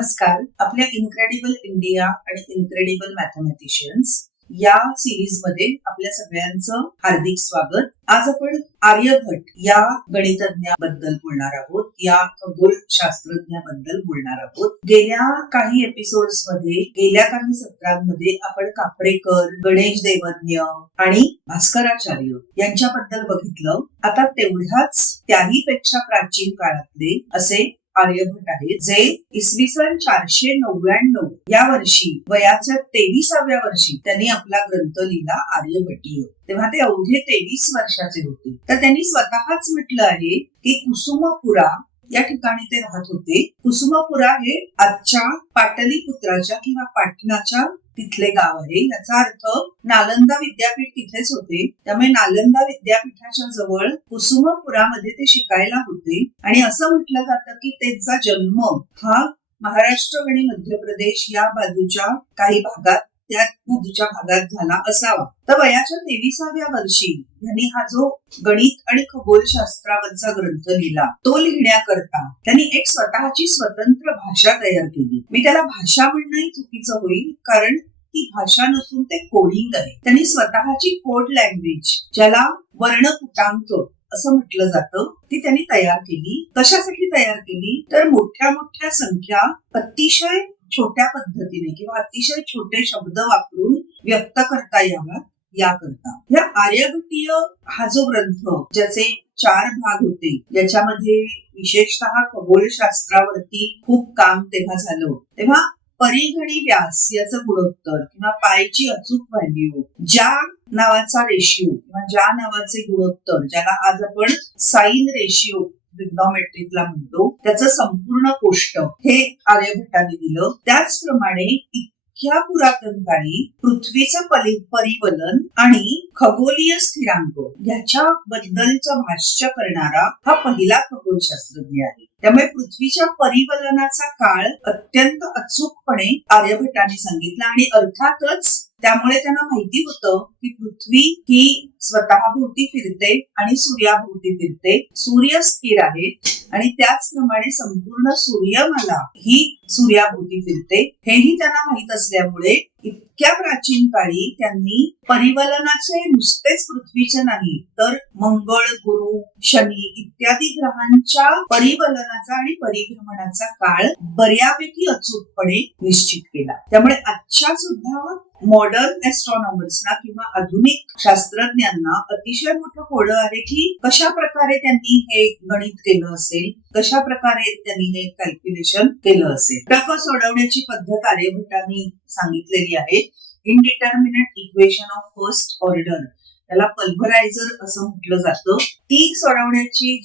नमस्कार. आपल्या incredible India आणि इनक्रेडिबल मॅथमॅटिशियन्स या सिरीज मध्ये आपल्या सगळ्यांचं हार्दिक स्वागत. आज आपण आर्यभट्ट या गणितज्ञाबद्दल बोलणार आहोत, या खगोलशास्त्रज्ञाबद्दल बोलणार आहोत. गेल्या काही एपिसोड्स मध्ये, गेल्या काही सत्रांमध्ये आपण कापरेकर, गणेश देवज्ञ आणि भास्कराचार्य यांच्याबद्दल बघितलं. आता तेवढ्याच त्याही पेक्षा प्राचीन काळातले असे आर्यभट्ट आहेत, जे इसवी सन 499 या वर्षी वयाच्या 23व्या वर्षी त्यांनी आपला ग्रंथ लिहिला आर्यभट्टीय. तेव्हा ते अवघे 23 वर्षाचे होते. तर त्यांनी स्वतःच म्हटलं आहे की कुसुमपुरा या ठिकाणी ते राहत होते. कुसुमपुरा हे आजच्या पाटलीपुत्राच्या किंवा पाटणाच्या तिथले गाव आहे. याचा अर्थ नालंदा विद्यापीठ तिथेच होते. त्यामुळे नालंदा विद्यापीठाच्या जवळ कुसुमपुरामध्ये ते शिकायला होते. आणि असं म्हटलं जातं की त्यांचा जन्म हा महाराष्ट्र आणि मध्य प्रदेश या बाजूच्या काही भागात, त्या बाजूच्या भागात झाला असावा. तर वयाच्या 23व्या वर्षी यांनी हा जो गणित आणि खगोलशास्त्रावरचा ग्रंथ लिहिला, तो लिहिण्याकरता त्यांनी एक स्वतःची स्वतंत्र भाषा तयार केली. मी त्याला भाषा म्हणणंही चुकीचं होईल, कारण ती भाषा नसून ते कोडिंग आहे. त्यांनी स्वतःची कोड लँग्वेज, ज्याला वर्णकुटांक असं म्हटलं जातं, ती त्यांनी तयार केली. कशासाठी तयार केली? तर मोठ्या मोठ्या संख्या अतिशय छोट्या पद्धतीने किंवा अतिशय छोटे शब्द वापरून व्यक्त करता याव्यात याकरता. या आर्यभट्टीय हा जो ग्रंथ, ज्याचे 4 भाग होते, ज्याच्यामध्ये विशेषतः खगोलशास्त्रावरती खूप काम तेव्हा झालं. तेव्हा परिघ आणि व्यास याचं गुणोत्तर किंवा पायची अचूक व्हॅल्यू, ज्या नावाचा रेशिओ किंवा ज्या नावाचे गुणोत्तर, ज्याला आज आपण साइन रेशिओ ट्रिग्नोमेट्रीला म्हणतो, त्याचं संपूर्ण कोष्ट हे आर्यभट्टाने दिलं. त्याचप्रमाणे इतक्या पुरातन काळी पृथ्वीचं परिवलन आणि खगोलीय स्थिरांक याच्याबद्दलचं भाष्य करणारा हा पहिला खगोलशास्त्रज्ञ आहे. त्यामुळे पृथ्वीच्या परिवलनाचा काळ अत्यंत अचूकपणे आर्यभट्टाने सांगितला. आणि अर्थातच त्यामुळे त्यांना माहिती होतं की पृथ्वी ही स्वतःभोवती फिरते आणि सूर्याभोवती फिरते. सूर्य स्थिर आहे आणि त्याचप्रमाणे संपूर्ण सूर्यमाला ही सूर्याभोवती फिरते, हेही त्यांना माहित असल्यामुळे इतक्या प्राचीन काळी त्यांनी परिवलनाचे नुसतेच पृथ्वीचे नाही, तर मंगळ, गुरु, शनी इत्यादी ग्रहांच्या परिवलनाचा आणि परिभ्रमणाचा काळ बऱ्यापैकी अचूकपणे निश्चित केला. त्यामुळे आजच्या सुद्धा मॉडर्न ऍस्ट्रॉनॉमर्सना किंवा आधुनिक शास्त्रज्ञांना अतिशय मोठं कोडं आहे की कशा प्रकारे त्यांनी हे गणित केलं असेल, कशा प्रकारे त्यांनी हे कॅल्क्युलेशन केलं असेल. टक सोडवण्याची पद्धत आर्यभट्टांनी सांगितलेली आहे. Indeterminate equation of first order, त्याला पल्व्हरायझर असं म्हटलं जातं. ती सोडवण्याची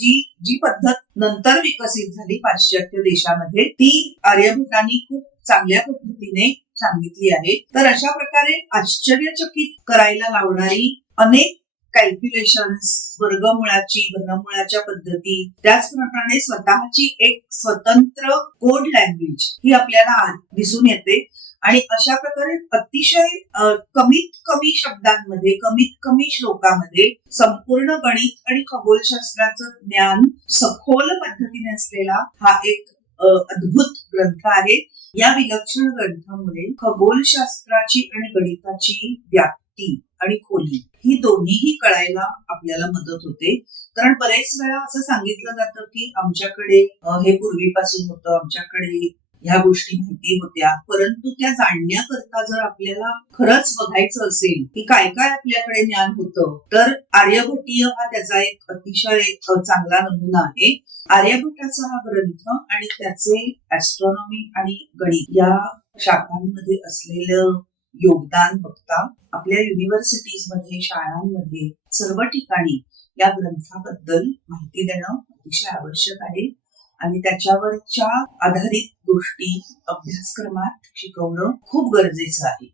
जी पद्धत नंतर विकसित झाली पाश्चात्य देशामध्ये, ती आर्यभट्टांनी खूप चांगल्या पद्धतीने सांगितली आहे. तर अशा प्रकारे आश्चर्यचकित करायला लावणारी अनेक कॅल्क्युलेशन्स, वर्गमुळाची, घनमुळाच्या पद्धती, त्याचप्रमाणे स्वतःची एक स्वतंत्र कोड लँग्वेज ही आपल्याला दिसून येते. आणि अशा प्रकारे अतिशय कमीत कमी शब्दांमध्ये, कमीत कमी श्लोकामध्ये संपूर्ण गणित आणि खगोलशास्त्राचं ज्ञान सखोल पद्धतीने असलेला हा एक अद्भुत ग्रंथ आहे. या विलक्षण ग्रंथामुळे खगोलशास्त्राची आणि गणिताची व्याप्ती आणि खोली ही दोन्हीही कळायला आपल्याला मदत होते. कारण बरेच वेळा असं सांगितलं जातं की आमच्याकडे हे पूर्वीपासून होतं, आमच्याकडे ह्या गोष्टी माहिती होत्या. परंतु त्या जाणण्याकरता जर आपल्याला खरंच बघायचं असेल की काय काय आपल्याकडे ज्ञान होतं, तर आर्यभट्टीय हा त्याचा एक अतिशय चांगला नमुना आहे. आर्यभट्टाचा हा ग्रंथ आणि त्याचे ऍस्ट्रॉनॉमी आणि गणित या शाखांमध्ये असलेलं योगदान बघता आपल्या युनिव्हर्सिटीज मध्ये, शाळांमध्ये, सर्व ठिकाणी या ग्रंथाबद्दल माहिती देणं अतिशय आवश्यक आहे. आणि त्याच्यावरच्या आधारित गोष्टी अभ्यासक्रमात शिकवणं खूप गरजेचं आहे.